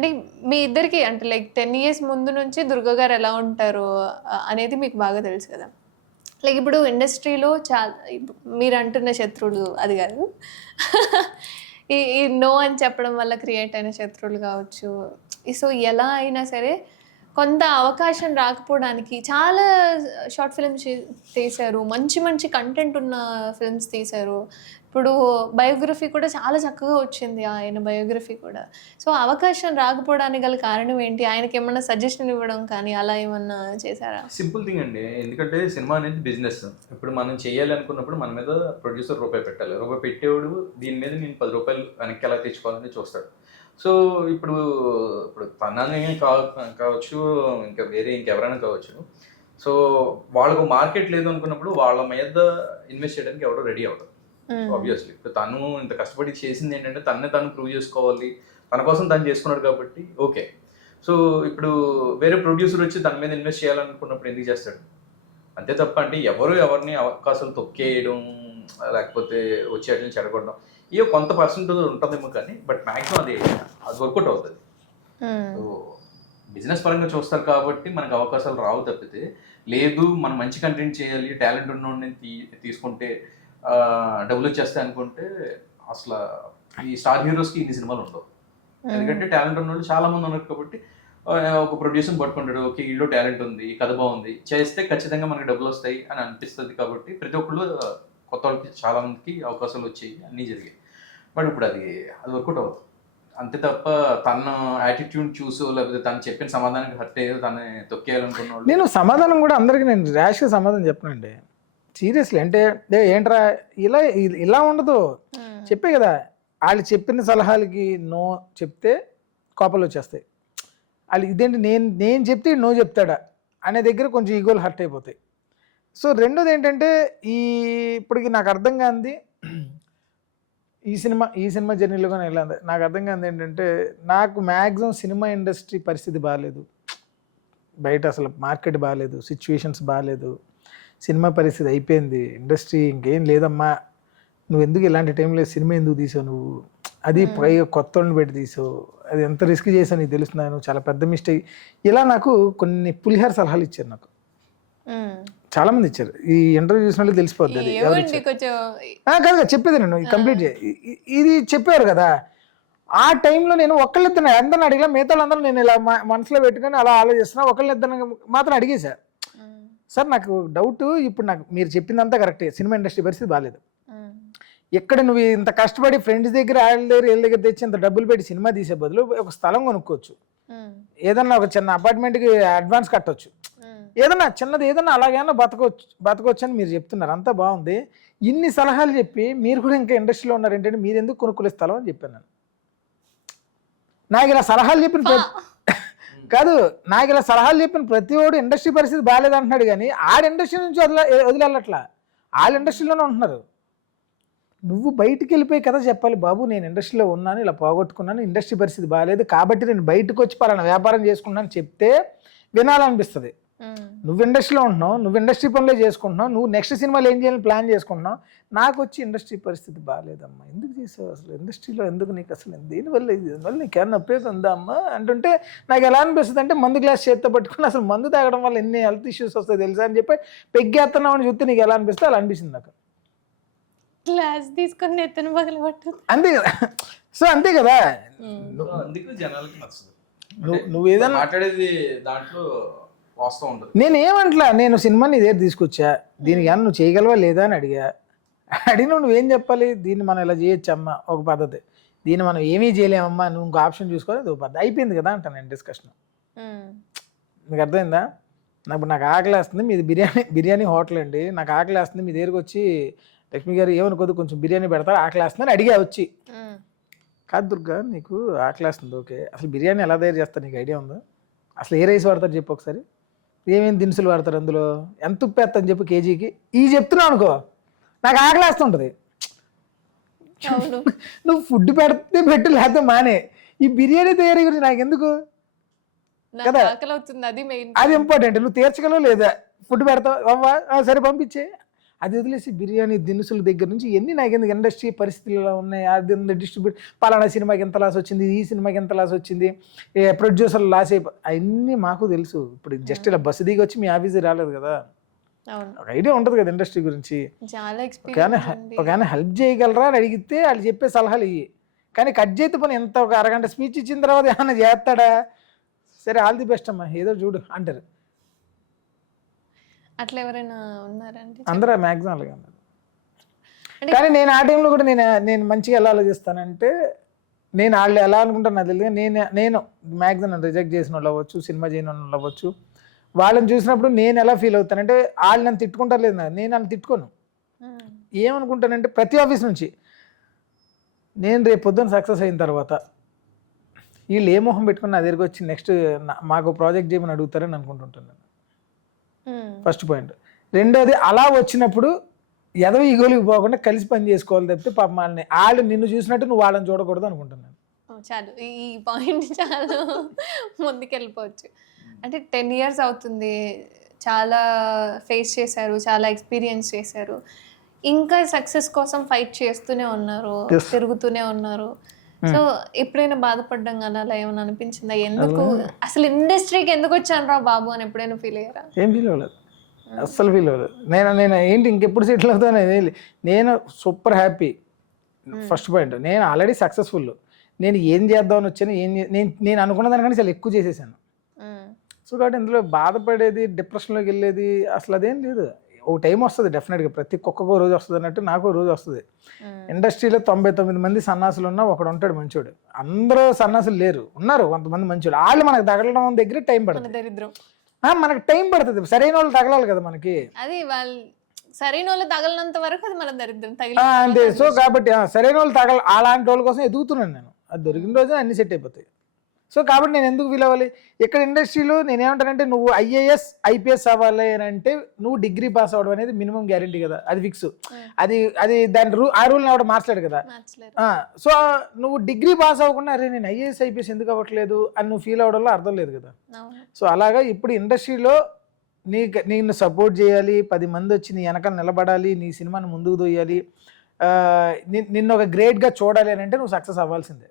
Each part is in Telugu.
అంటే మీ ఇద్దరికి అంటే లైక్ 10 ఇయర్స్ ముందు నుంచి దుర్గ గారు ఎలా ఉంటారు అనేది మీకు బాగా తెలుసు కదా. లైక్ ఇప్పుడు ఇండస్ట్రీలో చాలా మీరు అంటున్న శత్రువులు అది కాదు. ఈ నో అని చెప్పడం వల్ల క్రియేట్ అయిన శత్రువులు కావచ్చు. సో ఎలా అయినా సరే కొంత అవకాశం రాకపోవడానికి చాలా షార్ట్ ఫిల్మ్స్ తీశారు. మంచి మంచి కంటెంట్ ఉన్న ఫిల్మ్స్ తీశారు. ఇప్పుడు బయోగ్రఫీ కూడా చాలా చక్కగా వచ్చింది ఆయన బయోగ్రఫీ కూడా. సో అవకాశం రాకపోవడానికి గల కారణం ఏంటి? ఆయనకేమన్నా సజెషన్ ఇవ్వడం కానీ అలా ఏమన్నా చేశారా? సింపుల్ థింగ్ అండి. ఎందుకంటే సినిమా అనేది బిజినెస్. ఇప్పుడు మనం చేయాలి అనుకున్నప్పుడు మన మీద ప్రొడ్యూసర్ రూపాయి పెట్టాలి. రూపాయి పెట్టేవాడు దీని మీద నేను 10 రూపాయలు వెనక్కి ఎలా తెచ్చుకోవాలని చూస్తాడు. సో ఇప్పుడు తనని కావచ్చు, ఇంకా వేరే ఇంకెవరైనా కావచ్చు. సో వాళ్ళకు మార్కెట్ లేదు అనుకున్నప్పుడు వాళ్ళ మీద ఇన్వెస్ట్ చేయడానికి ఎవరో రెడీ అవుతారు ఆబ్వియస్లీ. ఇప్పుడు తను ఇంత కష్టపడి చేసింది ఏంటంటే తను ప్రూవ్ చేసుకోవాలి, తన కోసం తను చేసుకున్నాడు కాబట్టి ఓకే. సో ఇప్పుడు వేరే ప్రొడ్యూసర్ వచ్చి తన మీద ఇన్వెస్ట్ చేయాలనుకున్నప్పుడు ఎందుకు చేస్తాడు? అంతే తప్ప అంటే ఎవరిని అవకాశాలు తొక్కేయడం లేకపోతే వచ్చేటని చెడగొట్టడం ఇవో కొంత పర్సెంటేజ్ ఉంటుందేమో కానీ బట్ మ్యాక్సిమం అది వర్కౌట్ అవుతుంది. సో బిజినెస్ పరంగా చూస్తారు కాబట్టి మనకు అవకాశాలు రావు తప్పితే లేదు మనం మంచి కంటెంట్ చేయాలి, టాలెంట్ ఉన్నోడిని తీసుకుంటే డబ్బులు వచ్చేస్తాయి అనుకుంటే అసలు ఈ స్టార్ హీరోస్కి ఇన్ని సినిమాలు ఉండవు. ఎందుకంటే టాలెంట్ ఉన్న వాళ్ళు చాలా మంది ఉన్నారు కాబట్టి ఒక ప్రొడ్యూసర్ పట్టుకుంటాడు, ఓకే వీళ్ళు టాలెంట్ ఉంది, ఈ కథ బాగుంది, చేస్తే ఖచ్చితంగా మనకి డబ్బులు వస్తాయి అని అనిపిస్తుంది కాబట్టి ప్రతి ఒక్కళ్ళు కొత్త వాళ్ళకి చాలా మందికి అవకాశాలు వచ్చాయి, అన్నీ జరిగాయి. బట్ ఇప్పుడు అది వర్కౌట్ అవుతుంది అంతే తప్ప తన యాటిట్యూడ్ చూసో లేకపోతే తను చెప్పిన సమాధానానికి హర్ట్ అయ్యో తను తొక్కేయాలనుకున్న వాళ్ళు. నేను సమాధానం కూడా అందరికీ నేను ర్యాష్గా సమాధానం చెప్పనండి సీరియస్లీ. అంటే ఏంట్రా ఇలా ఉండదు. చెప్పే కదా వాళ్ళు చెప్పిన సలహాలకి నో చెప్తే కోపాలు వచ్చేస్తాయి. వాళ్ళు ఇదేంటి నేను చెప్తే నో చెప్తాడా అనే దగ్గర కొంచెం ఈగోలు హర్ట్ అయిపోతాయి. సో రెండోది ఏంటంటే ఇప్పటికి నాకు అర్థం కాంది ఈ సినిమా జర్నీలో కానీ ఎలా నాకు అర్థం కాంది ఏంటంటే నాకు మ్యాక్సిమం సినిమా ఇండస్ట్రీ పరిస్థితి బాగాలేదు, బయట అసలు మార్కెట్ బాగాలేదు, సిచ్యువేషన్స్ బాగాలేదు, సినిమా పరిస్థితి అయిపోయింది, ఇండస్ట్రీ ఇంకేం లేదమ్మా, నువ్వు ఎందుకు ఇలాంటి టైంలో సినిమా ఎందుకు తీసావు, నువ్వు అది పైగా కొత్త వాళ్ళని పెట్టి తీసావు, అది ఎంత రిస్క్ చేసావు నీకు తెలుస్తున్నాను, చాలా పెద్ద మిస్టేక్, ఇలా నాకు కొన్ని పులిహార సలహాలు ఇచ్చారు. నాకు చాలా మంది ఇచ్చారు. ఈ ఇంటర్వ్యూ చూసిన వాళ్ళు తెలిసిపోద్ది కాదు చెప్పేది నేను కంప్లీట్ ఇది చెప్పారు కదా. ఆ టైంలో నేను ఒకళ్ళిద్దరు అందరిని అడిగినా, మిగతా వాళ్ళందరూ నేను ఇలా మనసులో పెట్టుకొని అలా ఆలోచిస్తున్నా, ఒకళ్ళిద్దరు మాత్రం అడిగేశా, సార్ నాకు డౌట్, ఇప్పుడు నాకు మీరు చెప్పిందంతా కరెక్టే, సినిమా ఇండస్ట్రీ పరిస్థితి బాగాలేదు, ఎక్కడ నువ్వు ఇంత కష్టపడి ఫ్రెండ్స్ దగ్గర వీళ్ళ దగ్గర తెచ్చి ఇంత డబ్బులు పెట్టి సినిమా తీసే బదులు ఒక స్థలం కొనుక్కోవచ్చు, ఏదన్నా ఒక చిన్న అపార్ట్మెంట్కి అడ్వాన్స్ కట్టవచ్చు, ఏదన్నా చిన్నది ఏదన్నా అలాగైనా బతకొచ్చు అని మీరు చెప్తున్నారు, అంతా బాగుంది. ఇన్ని సలహాలు చెప్పి మీరు కూడా ఇంకా ఇండస్ట్రీలో ఉన్నారు ఏంటంటే మీరు ఎందుకు కొనుక్కోలే స్థలం అని చెప్పాను నేను. నాకు ఇలా సలహాలు చెప్పిన కాదు, నాకు ఇలా సలహాలు చెప్పిన ప్రతి ఒడు ఇండస్ట్రీ పరిస్థితి బాగాలేదు అంటున్నాడు కానీ ఆడ ఇండస్ట్రీ నుంచి వదిలేట్లా, వాళ్ళ ఇండస్ట్రీలోనే ఉంటున్నారు. నువ్వు బయటికి వెళ్ళిపోయి కదా చెప్పాలి, బాబు నేను ఇండస్ట్రీలో ఉన్నాను, ఇలా పోగొట్టుకున్నాను, ఇండస్ట్రీ పరిస్థితి బాగాలేదు కాబట్టి నేను బయటకు వచ్చి పలానా వ్యాపారం చేసుకున్నాను చెప్తే వినాలనిపిస్తుంది. నువ్వు ఇండస్ట్రీలో ఉంటున్నావు, నువ్వు ఇండస్ట్రీ పనులే చేసుకుంటున్నావు, నువ్వు నెక్స్ట్ సినిమాలు ఏం చేయాలని ప్లాన్ చేసుకుంటున్నావు, నాకు వచ్చి ఇండస్ట్రీ పరిస్థితి బాగాలేదమ్మా, ఎందుకు చేసావు అసలు ఇండస్ట్రీలో, ఎందుకు నీకు అసలు దీనివల్ల నీకేమన్నా ఉపయోగం ఉందా అమ్మా అంటుంటే నాకు ఎలా అనిపిస్తుంది అంటే మందు గ్లాస్ చేత్తో పట్టుకుని అసలు మందు తాగడం వల్ల ఎన్ని హెల్త్ ఇష్యూస్ వస్తాయి తెలుసా అని చెప్పి పెగ్గేస్తున్నావు అని చూస్తే నీకు ఎలా అనిపిస్తే అలా అనిపిస్తుంది నాకు. గ్లాస్ తీసుకొని ఎత్తను పగలు పట్టు అంతే కదా. సో అంతే కదా, అందుకు జనాలకి నచ్చదు. నువ్వు ఏదైనా మాట్లాడేది దాంట్లో వాస్తవం ఉండదు. నేను ఏమంటలా, నేను సినిమాని ఇదే తీసుకొచ్చా, దీనికి కానీ నువ్వు చేయగలవా లేదా అని అడిగినా నువ్వేం చెప్పాలి, దీన్ని మనం ఇలా చేయొచ్చమ్మా ఒక పద్ధతి, దీన్ని మనం ఏమీ చేయలేమమ్మా నువ్వు ఇంకో ఆప్షన్ చూసుకోవాలి అది ఒక పద్ధతి, అయిపోయింది కదా అంటాను నేను డిస్కషన్. మీకు అర్థమైందా? నాకు ఆకలి వేస్తుంది, మీది బిర్యానీ హోటల్ అండి, నాకు ఆకలి వేస్తుంది, మీ దగ్గరికి వచ్చి లక్ష్మి గారు ఏమనుకోదు కొంచెం బిర్యానీ పెడతారు ఆకలి వేస్తుందని అడిగా వచ్చి, కాదు దుర్గా నీకు ఆకలి వేస్తుంది ఓకే, అసలు బిర్యానీ ఎలా తయారు చేస్తారు నీకు ఐడియా ఉందా, అసలు ఏ రైస్ వాడతారు చెప్పు ఒకసారి, ఏమేమి దినుసులు వాడతారు అందులో, ఎంత ఉప్పు వేస్తాను చెప్పు కేజీకి, ఈ చెప్తున్నావు అనుకో నాకు ఆకలి వేస్తుంటుంది. నువ్వు ఫుడ్ పెడితే పెట్టు లేకపోతే మానే, ఈ బిర్యానీ తయారీ గురించి నాకు ఎందుకు కదా, అది ఇంపార్టెంట్. నువ్వు తీర్చగలవు లేదా, ఫుడ్ పెడతావు అవ్వా సరే పంపించే, అది వదిలేసి బిర్యానీ దినుసుల దగ్గర నుంచి ఎన్ని నాకెందుకు ఇండస్ట్రీ పరిస్థితులు ఇలా ఉన్నాయి, అది డిస్ట్రిబ్యూట్ పలానా సినిమాకి ఎంత లాస్ వచ్చింది, ఈ సినిమాకి ఎంత లాస్ వచ్చింది, ప్రొడ్యూసర్ లాస్ అవన్నీ మాకు తెలుసు. ఇప్పుడు జస్ట్ ఇలా బస్సు దిగి వచ్చి మీ ఆఫీస్కి రాలేదు కదా, ఒక ఐడియా ఉంటుంది కదా ఇండస్ట్రీ గురించి. చాలా ఒక ఆయన హెల్ప్ చేయగలరా అని అడిగితే వాళ్ళు చెప్పే సలహాలు ఇవి. కానీ కట్ చేతి పని ఎంత ఒక అరగంట స్పీచ్ ఇచ్చిన తర్వాత ఏమన్నా చేస్తాడా, సరే ఆల్ ది బెస్ట్ అమ్మా ఏదో చూడు అంటారు. అట్లా ఎవరైనా ఉన్నారండి? అందరూ మ్యాక్సిమం అలాగే ఉన్నారు. కానీ నేను ఆ టైంలో కూడా నేను మంచిగా ఎలా ఆలోచిస్తానంటే, నేను వాళ్ళు ఎలా అనుకుంటాను నాకు తెలియదు, నేను మ్యాక్సిమం రిజెక్ట్ చేసిన వాళ్ళు అవ్వచ్చు, సినిమా చేయని వాళ్ళు అవ్వచ్చు, వాళ్ళని చూసినప్పుడు నేను ఎలా ఫీల్ అవుతానంటే, వాళ్ళు నన్ను తిట్టుకుంటారు లేదు, నేను నన్ను తిట్టుకోను. ఏమనుకుంటానంటే ప్రతి ఆఫీస్ నుంచి నేను రేపు పొద్దున్న సక్సెస్ అయిన తర్వాత వీళ్ళు ఏ మొహం పెట్టుకుని నా దగ్గరికి వచ్చి నెక్స్ట్ మాకు ప్రాజెక్ట్ చేయమని అడుగుతారని అనుకుంటుంటాను. First point. రెండోది, అలా వచ్చినప్పుడు ఎదవ ఈగోలికి పోకుండా కలిసి పని చేసుకోవాలి తప్పితే పాప వాళ్ళు నిన్ను చూసినట్టు నువ్వు వాళ్ళని చూడకూడదు అనుకుంటున్నాను. చాలు ఈ పాయింట్ చాలు, ముందుకెళ్ళిపోవచ్చు. అంటే 10 years అవుతుంది, చాలా ఫేస్ చేశారు, చాలా ఎక్స్పీరియన్స్ చేశారు, ఇంకా సక్సెస్ కోసం ఫైట్ చేస్తూనే ఉన్నారు, తిరుగుతూనే ఉన్నారు. సో ఎప్పుడైనా బాధపడ్డం కానీ అలా ఏమైనా అనిపించిందా? ఎందుకు అసలు ఇండస్ట్రీకి ఎందుకు వచ్చాను రా బాబు అని ఎప్పుడైనా ఫీల్ అయ్యారా? ఏం ఫీల్ అవ్వలేదు, అస్సలు ఫీల్ అవ్వలేదు. నేను ఏంటి ఇంకెప్పుడు సెటిల్ అవుతాను, నేను సూపర్ హ్యాపీ. ఫస్ట్ పాయింట్, నేను ఆల్రెడీ సక్సెస్ఫుల్. నేను ఏం చేద్దామని వచ్చాను, నేను అనుకున్న దానికంటే చాలా ఎక్కువ చేసేసాను. సో కాబట్టి ఇందులో బాధపడేది, డిప్రెషన్లోకి వెళ్ళేది అసలు అదేం లేదు. ఓ టైం వస్తుంది డెఫినెట్గా, ప్రతి ఒక్కొక్క రోజు వస్తుంది అన్నట్టు నాకు రోజు వస్తుంది. ఇండస్ట్రీలో 99 మంది సన్నాసులు ఉన్నా ఒకడు ఉంటాడు మంచోడు. అందరూ సన్నాసులు లేరు, ఉన్నారు కొంతమంది మంచోడు. వాళ్ళు మనకు తగలడం దగ్గర టైం పడుతుంది, మనకు టైం పడుతుంది. సరైన వాళ్ళు తగలాలి కదా మనకి, అది వాళ్ళు సరైన వాళ్ళు తగలనంత వరకు అది మన దరిద్రం అంతే. సో కాబట్టి సరైన వాళ్ళు అలాంటి వాళ్ళ కోసం ఎదుగుతున్నాను నేను. అది దొరికిన రోజు అన్ని సెట్ అయిపోతాయి. సో కాబట్టి నేను ఎందుకు ఫీల్ అవ్వాలి? ఇక్కడ ఇండస్ట్రీలో నేను ఏమంటానంటే, నువ్వు IAS IPS అవ్వాలి అని అంటే నువ్వు డిగ్రీ పాస్ అవ్వడం అనేది మినిమం గ్యారంటీ కదా, అది ఫిక్స్. అది దాని ఆ రూల్ని ఎవడ మార్చలేడు కదా. సో నువ్వు డిగ్రీ పాస్ అవ్వకుండా అరే నేను IAS IPS ఎందుకు అవ్వట్లేదు అని నువ్వు ఫీల్ అవ్వడంలో అర్థం లేదు కదా. సో అలాగా ఇప్పుడు ఇండస్ట్రీలో నిన్ను సపోర్ట్ చేయాలి, 10 మంది వచ్చి నీ వెనకాల నిలబడాలి, నీ సినిమాని ముందుకు దొయ్యాలి, నిన్ను ఒక గ్రేట్గా చూడాలి అని అంటే నువ్వు సక్సెస్ అవ్వాల్సిందే.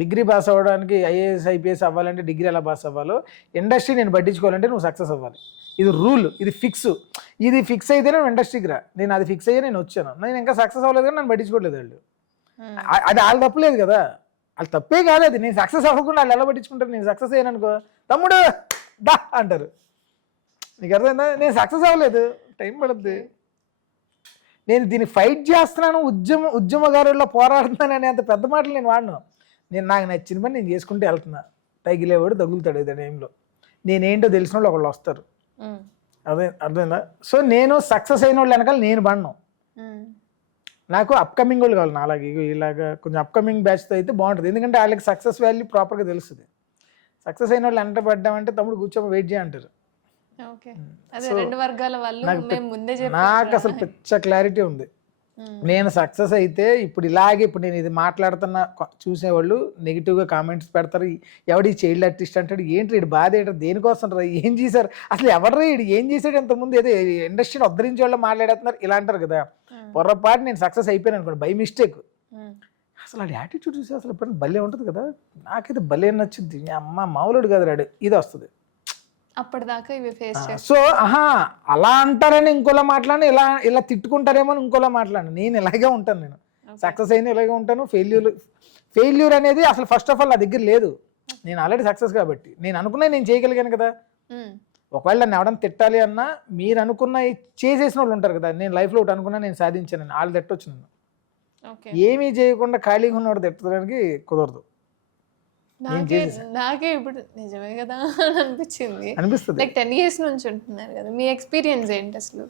డిగ్రీ పాస్ అవ్వడానికి IAS IPS అవ్వాలంటే డిగ్రీ ఎలా పాస్ అవ్వాలో ఇండస్ట్రీ నేను పట్టించుకోవాలంటే నువ్వు సక్సెస్ అవ్వాలి. ఇది రూల్, ఇది ఫిక్స్. ఇది ఫిక్స్ అయితేనే నువ్వు ఇండస్ట్రీకి రా. నేను అది ఫిక్స్ అయ్యే నేను వచ్చాను, నేను ఇంకా సక్సెస్ అవ్వలేదు కానీ నన్ను పట్టించుకోవట్లేదు వాళ్ళు. అది వాళ్ళు తప్పలేదు కదా, వాళ్ళు తప్పే కాదు అది. నేను సక్సెస్ అవ్వకుండా వాళ్ళు ఎలా పట్టించుకుంటారు? నేను సక్సెస్ అయ్యాను అనుకో, తమ్ముడు దా అంటారు. నీకు అర్థమైందా? నేను సక్సెస్ అవ్వలేదు, టైం పడుద్ది. నేను దీన్ని ఫైట్ చేస్తున్నాను, ఉద్యమగారుల్లో పోరాడుతున్నాను అనే అంత పెద్ద మాటలు నేను వాడను. నాకు నచ్చిన పని నేను చేసుకుంటూ వెళ్తున్నా. తగిలేవాడు తగులుతాడు ఈ టైంలో. నేనేంటో తెలిసిన వాళ్ళు ఒకళ్ళు వస్తారు, అర్థమైందా? సో నేను సక్సెస్ అయిన వాళ్ళు వెనకాల నేను పడను. నాకు అప్కమింగ్ వాళ్ళు కావాలి, అలాగే ఇలాగా కొంచెం అప్కమింగ్ బ్యాచ్తో అయితే బాగుంటుంది. ఎందుకంటే వాళ్ళకి సక్సెస్ వాల్యూ ప్రాపర్గా తెలుస్తుంది. సక్సెస్ అయిన వాళ్ళు వెంట పడ్డామంటే తమ్ముడు కూర్చో వెయిట్ చేయంటారు. నాకు అసలు పిచ్చ క్లారిటీ ఉంది. నేను సక్సెస్ అయితే ఇప్పుడు నేను ఇది మాట్లాడుతున్న చూసేవాళ్ళు నెగిటివ్గా కామెంట్స్ పెడతారు. ఎవడి చైల్డ్ ఆర్టిస్ట్ అంటాడు, ఏంటి వీడు బాధ ఏంటారు, దేనికోసం రా, ఏం చేశారు అసలు, ఎవర్రా వీడు ఏం చేశాడు, ఇంతకుముందు ఏదో ఇండస్ట్రీని ఉద్ధరించే వాళ్ళు మాట్లాడుతున్నారు ఇలా అంటారు కదా. పొరపాటు నేను సక్సెస్ అయిపోయాను అనుకోండి, బై మిస్టేక్. అసలు వాడి యాటిట్యూడ్ చూసి అసలు ఎప్పుడైనా భలే ఉంటుంది కదా, నాకైతే భలే నచ్చుద్ది. అమ్మ మామూలుడు కదా రాడు, ఇది వస్తుంది అప్పటిదాకా ఇవి ఫేస్ చేస్తాను. సో అలా అంటారని ఇంకోలా మాట్లాడి, ఇలా తిట్టుకుంటారేమో అని ఇంకోలా మాట్లాడు. నేను ఇలాగే ఉంటాను, నేను సక్సెస్ అయినా ఇలాగే ఉంటాను. ఫెయిల్యూర్ అనేది అసలు ఫస్ట్ ఆఫ్ ఆల్ నా దగ్గర లేదు. నేను ఆల్రెడీ సక్సెస్ కాబట్టి నేను అనుకున్నా నేను చేయగలిగాను కదా. ఒకవేళ నన్ను ఎవడన్నా తిట్టాలి అన్నా మీరు అనుకున్న చేసేసిన వాళ్ళు ఉంటారు కదా. నేను లైఫ్లో ఒకటి అనుకున్నా నేను సాధించాను, వాళ్ళు తిట్టొచ్చు నన్ను. ఏమీ చేయకుండా ఖాళీగా ఉన్నవాడు తిట్టడానికి కుదరదు. నాకే ఇప్పుడు నిజమే కదా అని అనిపిస్తుంది. లైక్ 10 years నుంచి ఉంటున్నారు కదా, మీ ఎక్స్పీరియన్స్ ఏంటి అసలు?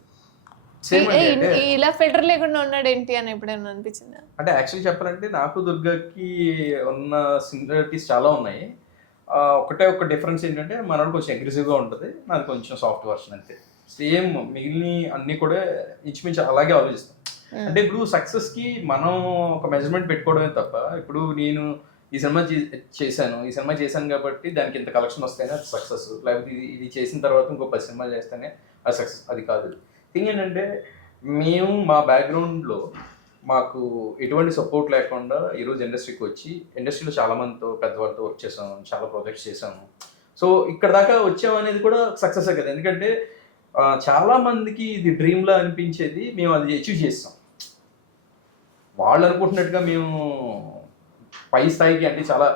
ఇలా ఫిల్టర్ లేకుండా ఉన్నాడు ఏంటి అని ఎప్పుడైనా అనిపించిందా? అంటే యాక్చువల్లీ చెప్పాలంటే నాకు దుర్గాకి ఉన్న సిమిలారిటీస్ చాలా ఉన్నాయి. ఒక డిఫరెన్స్ ఏంటంటే మనోడు కొంచెం అగ్రెసివ్గా ఉంటుంది, నాది కొంచెం సాఫ్ట్ వర్షన్ అంతే. సేమ్ మిగిలిన అన్నీ కూడా ఇంచుమించు అలాగే ఆలోచిస్తాం. అంటే ఇప్పుడు సక్సెస్కి మనం ఒక మెజర్మెంట్ పెట్టుకోవడమే తప్ప, ఇప్పుడు నేను ఈ సినిమా చేశాను కాబట్టి దానికి ఇంత కలెక్షన్ వస్తేనే అది సక్సెస్, లేకపోతే ఇది చేసిన తర్వాత ఇంకో 10 సినిమాలు చేస్తేనే అది సక్సెస్, అది కాదు. థింగ్ ఏంటంటే మేము మా బ్యాక్గ్రౌండ్లో మాకు ఎటువంటి సపోర్ట్ లేకుండా ఈరోజు ఇండస్ట్రీకి వచ్చి ఇండస్ట్రీలో చాలా మందితో పెద్దవాళ్ళతో వర్క్ చేసాము, చాలా ప్రాజెక్ట్స్ చేసాము. సో ఇక్కడ దాకా వచ్చామనేది కూడా సక్సెస్ కదా. ఎందుకంటే చాలా మందికి ఇది డ్రీమ్లా అనిపించేది మేము అది అచీవ్ చేస్తాం. వాళ్ళు అనుకుంటున్నట్టుగా మేము పై స్థాయికి అంటే చాలా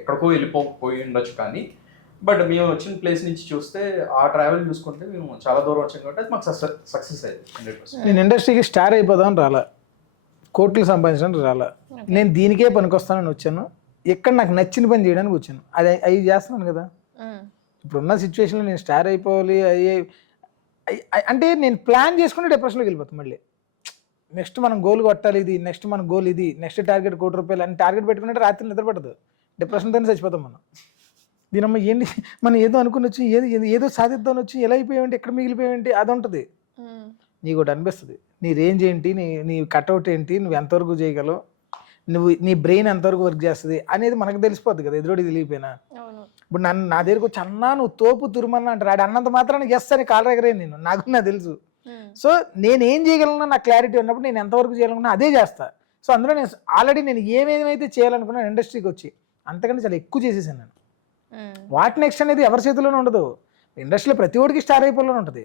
ఎక్కడికో వెళ్ళిపోయి ఉండొచ్చు, కానీ బట్ మేము వచ్చిన ప్లేస్ నుంచి చూస్తే ఆ ట్రావెల్ చూసుకుంటే మేము చాలా దూరం వచ్చాం కాబట్టి అది మాకు సక్సెస్ అయ్యింది 100%. నేను ఇండస్ట్రీకి స్టార్ అయిపోదామని రాలా, కోట్లు సంపాదించడానికి రాలా, నేను దీనికే పనికొస్తానని వచ్చాను. ఎక్కడ నాకు నచ్చిన పని చేయడానికి వచ్చాను, అవి చేస్తున్నాను కదా. ఇప్పుడున్న సిచ్యువేషన్లో నేను స్టార్ అయిపోవాలి అంటే నేను ప్లాన్ చేసుకుంటే డిప్రెషన్లోకి వెళ్ళిపోతాను. మళ్ళీ నెక్స్ట్ మనం గోల్ కొట్టాలి, ఇది నెక్స్ట్ మన గోల్, ఇది నెక్స్ట్ టార్గెట్ ₹1,00,00,000 అని టార్గెట్ పెట్టుకుంటే రాత్రి నిద్ర పడదు, డిప్రెషన్తోనే చచ్చిపోతాం మనం. దీనమ్మ ఏంటి మనం ఏదో అనుకుని వచ్చి ఏదో సాధిద్దామని వచ్చి ఎలా అయిపోయామంటే ఎక్కడ మిగిలిపోయామంటే అది ఉంటుంది. నీకు ఒకటి అనిపిస్తుంది, నీ రేంజ్ ఏంటి, నీ కట్అవుట్ ఏంటి, నువ్వు ఎంతవరకు చేయగలవు, నీ బ్రెయిన్ ఎంతవరకు వర్క్ చేస్తుంది అనేది మనకు తెలిసిపోద్ది కదా, ఎదురోడి తెలియపోయినా. ఇప్పుడు నా దగ్గరకు వచ్చి అన్నా నువ్వు తోపు తురుమన్నా అంటారు, ఆడు అన్నంత మాత్రాన్ని చేస్తాను కాలు ఎగరే నేను, నాకు తెలుసు. సో నేను ఏం చేయగలను నాకు క్లారిటీ ఉన్నప్పుడు నేను ఎంతవరకు చేయాలనుకున్నా అదే చేస్తా. సో అందులో నేను ఆల్రెడీ నేను ఏమేమైతే చేయాలనుకున్నాను ఇండస్ట్రీకి వచ్చి అంతకంటే చాలా ఎక్కువ చేసేసాను నేను. వాట్ నెక్స్ట్ అనేది ఎవరి చేతిలోనే ఉండదు. ఇండస్ట్రీలో ప్రతి ఒడికి స్టార్ అయిపోవాలని ఉంటుంది,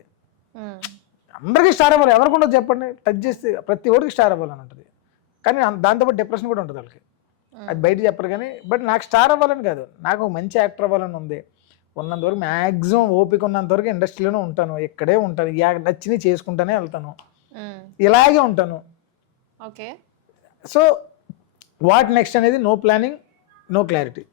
అందరికీ స్టార్ అవ్వాలి, ఎవరికి ఉండదు చెప్పండి. టచ్ చేస్తే ప్రతి ఒడికి స్టార్ అవ్వాలని ఉంటుంది, కానీ దాంతోపాటు డిప్రెషన్ కూడా ఉంటుంది వాళ్ళకి. అది బయట చెప్పరు కానీ బట్ నాకు స్టార్ అవ్వాలని కాదు, నాకు మంచి యాక్టర్ అవ్వాలని ఉంది. ఉన్నంతవరకు మ్యాక్సిమం ఓపిక ఉన్నంతవరకు ఇండస్ట్రీలోనే ఉంటాను, ఇక్కడే ఉంటాను, నచ్చినవి చేసుకుంటానే వెళ్తాను, ఇలాగే ఉంటాను. ఓకే. సో వాట్ నెక్స్ట్ అనేది నో ప్లానింగ్, నో క్లారిటీ.